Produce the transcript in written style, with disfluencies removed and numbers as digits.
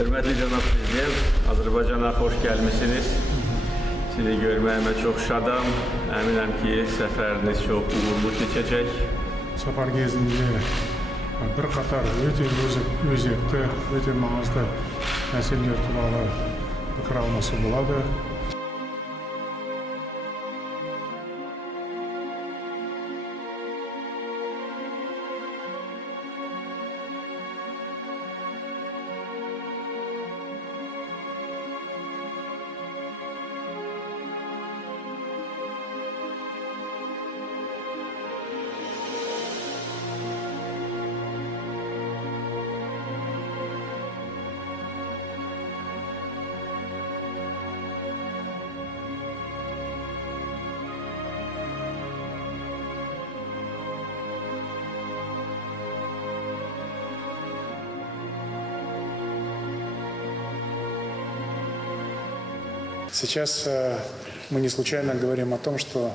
Hürmetli Cənab Prezident, Azərbaycana xoş gəlmisiniz. Sizi görməyimə çox şadam. Əminəm ki, səfəriniz çox uğurlu keçəcək. Сапар кезінде бірқатар өте өзекті, өте маңызды мәселелер туралы пікір алмасу болады. Сейчас мы не случайно говорим о том, что